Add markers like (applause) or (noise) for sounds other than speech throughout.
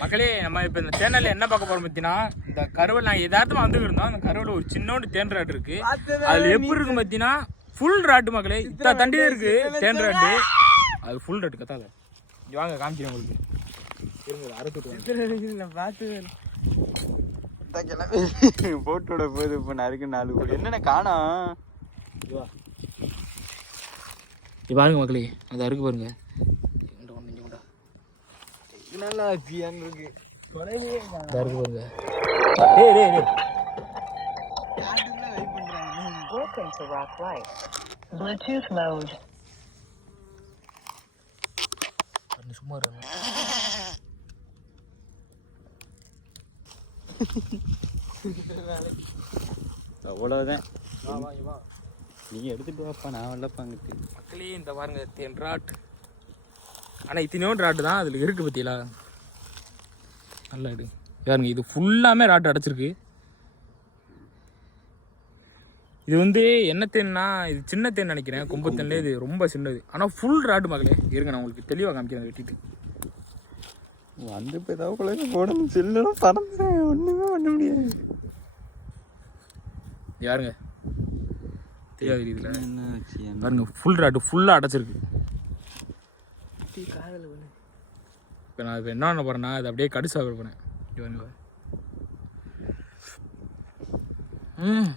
மக்களே நம்ம இப்போ இந்த சேனல்ல என்ன பார்க்க போறோம் பார்த்தீங்கன்னா இந்த கருவல் நான் எதார்த்தமா வந்துட்டு இருந்தோம் அந்த கருவல ஒரு சின்னோண்டு தேன் ராட் இருக்கு. அதுல எப்படி இருக்கு பார்த்தீங்கன்னா ஃபுல் ராட்டு மக்களே இத்தா தண்டி இருக்கு தேன் ராட்டு. அது ஃபுல் ராட்டு கத்தாத. இங்க வாங்க காமிக்கிறேன் உங்களுக்கு. போட்டோட போது இப்போ நறுக்கு நாலு கோடி என்னென்ன காணோம் பாருங்க மக்களே அது அறுக்கு பாருங்க இங்க ஒண்ணு, இங்க கொண்டா. நல்லா இது அறுக்கு பாருங்க. டேய் டேய் டேய். Welcome to Rock Life. Bluetooth mode. சும்மா அவ்வளோதான் நீ எடுத்துட்டு வாப்பா நான் வரலப்பாங்கிட்டு மக்களே இந்த பாருங்க தேன் ராட். ஆனால் இத்தனையோண்டு ராட்டு தான் அதில் இருக்கு பத்தியலா நல்லா இடு பாருங்க இது ஃபுல்லாமே ராட்டு அடைச்சிருக்கு. இது வந்து என்ன தேன்னா இது சின்ன தேன் நினைக்கிறேன். கொம்பு தேன்ல இது ரொம்ப சின்னது. ஆனால் ஃபுல் ராட்டு மகளே இருங்க நான் உங்களுக்கு தெளிவாக காமிக்கிறேன் வெட்டிட்டு. வந்து இப்போ ஏதாவது குழந்தை போடணும் செல்லாம் பறந்துறேன் ஒன்றுமே பண்ண முடியாது. இது யாருங்க? தெரியாது இதில்? பாருங்க ஃபுல் ராட்டு ஃபுல்லாக அடைச்சிருக்கு. இப்போ நான் இப்போ என்ன பண்ண போறேன்னா அதை அப்படியே கடு சாப்பிட போறேன். இவன் இவன். ம்.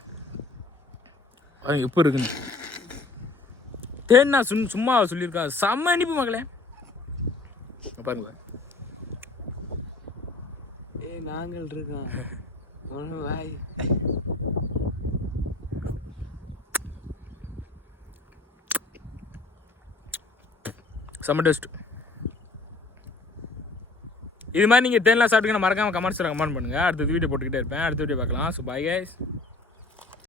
எப்போ இருக்குன்னு. தேன்னா சும் சும்மா சொல்லியிருக்கா. செம்ம இனிப்பு மகளே இங்க பாருங்க ஏய் நாங்கள் இருக்கோம். (laughs) ஒன்று வாய். செம்ம டேஸ்ட். இது மாதிரி நீங்கள் தேன்லாம் சாப்பிட்டீங்கன்னா மறக்காமல் கமெண்ட்ஸில் கமெண்ட் பண்ணுங்கள் அடுத்த வீடியோ போட்டுக்கிட்டே இருப்பேன். அடுத்த வீடியோ பார்க்கலாம். So bye guys